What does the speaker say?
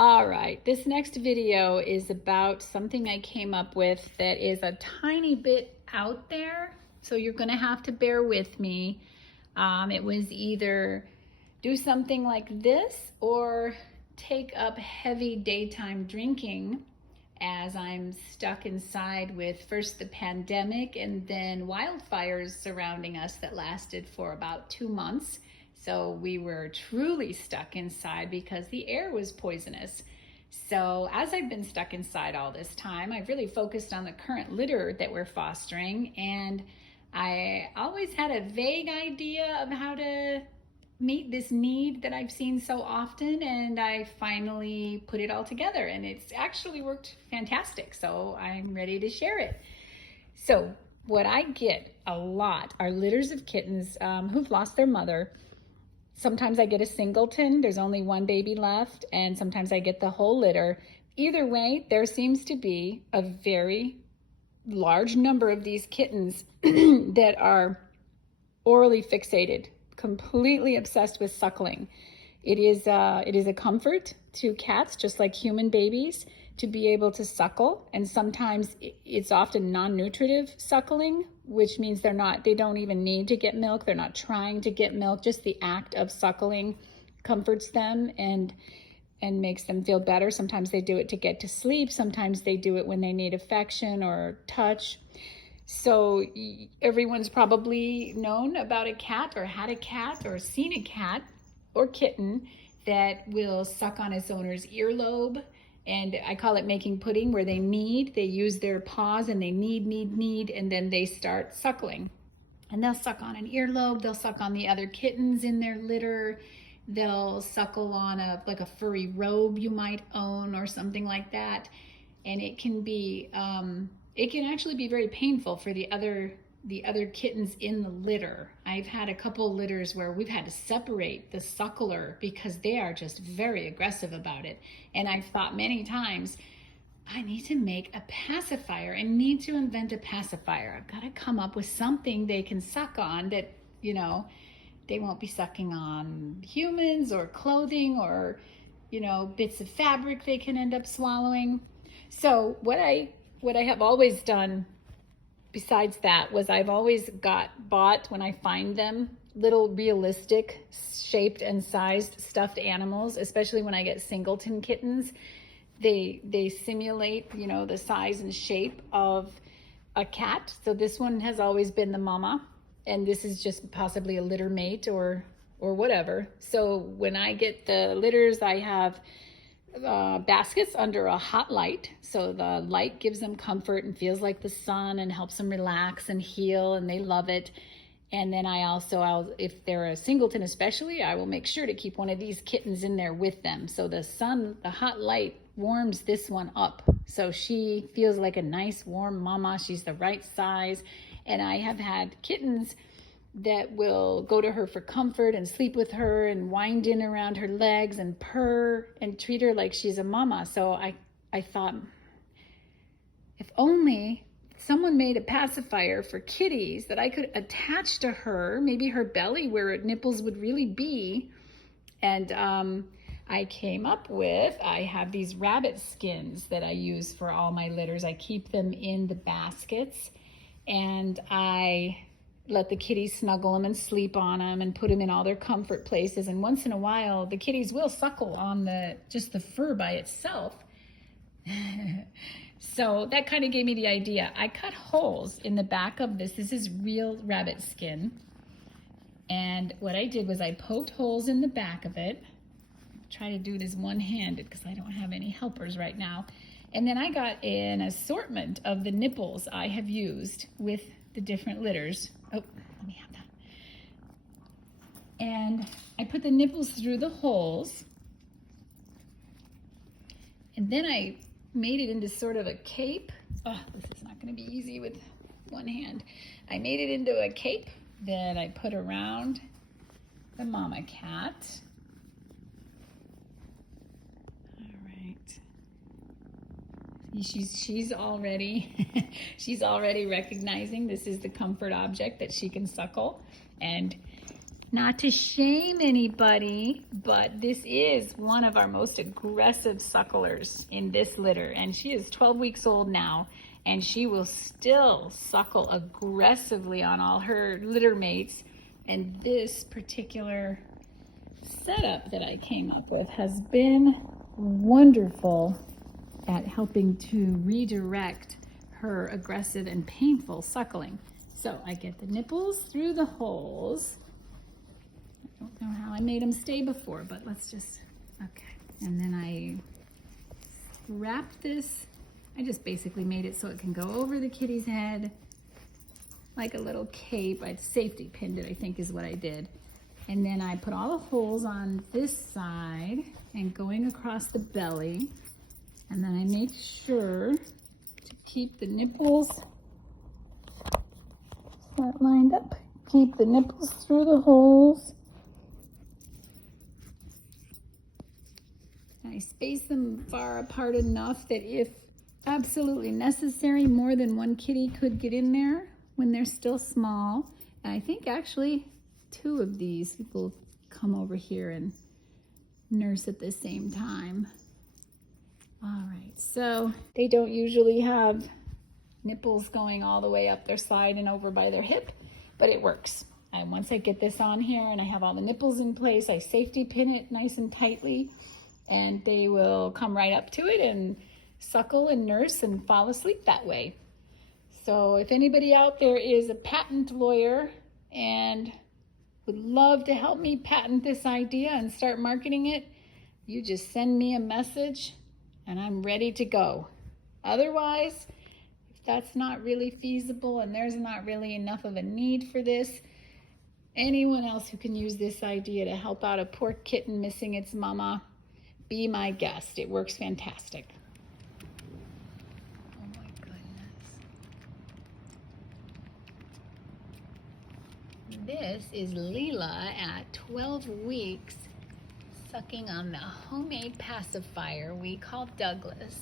All right, this next video is about something I came up with that is a tiny bit out there, so you're gonna have to bear with me. It was either do something like this or take up heavy daytime drinking, as I'm stuck inside with first the pandemic and then wildfires surrounding us that lasted for about 2 months. So we were truly stuck inside because the air was poisonous. So as I've been stuck inside all this time, I've really focused on the current litter that we're fostering, and I always had a vague idea of how to meet this need that I've seen so often, and I finally put it all together, and it's actually worked fantastic. So I'm ready to share it. So what I get a lot are litters of kittens who've lost their mother. Sometimes I get a singleton, there's only one baby left, and sometimes I get the whole litter. Either way, there seems to be a very large number of these kittens that are orally fixated, completely obsessed with suckling. It is a comfort to cats, just like human babies, to be able to suckle, and sometimes it's often non-nutritive suckling, which means they don't even need to get milk. They're not trying to get milk. Just the act of suckling comforts them and makes them feel better. Sometimes they do it to get to sleep. Sometimes they do it when they need affection or touch. So everyone's probably known about a cat or had a cat or seen a cat or kitten that will suck on its owner's earlobe. And I call it making pudding, where they use their paws and they knead, and then they start suckling. And they'll suck on an earlobe, they'll suck on the other kittens in their litter, they'll suckle on a furry robe you might own or something like that. And it can actually be very painful for the other kittens in the litter. I've had a couple litters where we've had to separate the suckler because they are just very aggressive about it. And I've thought many times, I need to make a pacifier. I need to invent a pacifier. I've got to come up with something they can suck on that, they won't be sucking on humans or clothing or, bits of fabric they can end up swallowing. So what I have always done besides that was I've always bought, when I find them, little realistic shaped and sized stuffed animals, especially when I get singleton kittens. They simulate, the size and shape of a cat. So this one has always been the mama, and this is just possibly a litter mate or whatever. So when I get the litters, I have baskets under a hot light, so the light gives them comfort and feels like the sun and helps them relax and heal, and they love it. And then if they're a singleton especially, I will make sure to keep one of these kittens in there with them, so the hot light warms this one up, so she feels like a nice warm mama. She's the right size. And I have had kittens that will go to her for comfort and sleep with her and wind in around her legs and purr and treat her like she's a mama. So I thought, if only someone made a pacifier for kitties that I could attach to her, maybe her belly where her nipples would really be. And I came up with, I have these rabbit skins that I use for all my litters. I keep them in the baskets, and I let the kitties snuggle them and sleep on them and put them in all their comfort places. And once in a while, the kitties will suckle on just the fur by itself. So that kind of gave me the idea. I cut holes in the back of this. This is real rabbit skin. And what I did was I poked holes in the back of it. Try to do this one-handed because I don't have any helpers right now. And then I got an assortment of the nipples I have used with the different litters. Oh, let me have that. And I put the nipples through the holes. And then I made it into sort of a cape. Oh, this is not going to be easy with one hand. I made it into a cape that I put around the mama cat. She's already recognizing this is the comfort object that she can suckle, and Not to shame anybody, but this is one of our most aggressive sucklers in this litter, and she is 12 weeks old now, and she will still suckle aggressively on all her litter mates. And this particular setup that I came up with has been wonderful at helping to redirect her aggressive and painful suckling. So I get the nipples through the holes. I don't know how I made them stay before, but let's just, okay. And then I wrap this. I just basically made it so it can go over the kitty's head like a little cape. I safety pinned it, I think is what I did. And then I put all the holes on this side and going across the belly. And then I make sure to keep the nipples flat lined up. Keep the nipples through the holes. I space them far apart enough that if absolutely necessary, more than one kitty could get in there when they're still small. And I think actually 2 of these will come over here and nurse at the same time. All right, so they don't usually have nipples going all the way up their side and over by their hip, but it works. And once I get this on here and I have all the nipples in place, I safety pin it nice and tightly, and they will come right up to it and suckle and nurse and fall asleep that way. So if anybody out there is a patent lawyer and would love to help me patent this idea and start marketing it, you just send me a message and I'm ready to go. Otherwise, if that's not really feasible and there's not really enough of a need for this, anyone else who can use this idea to help out a poor kitten missing its mama, be my guest. It works fantastic. Oh my goodness. This is Leela at 12 weeks sucking on the homemade pacifier we call Douglas.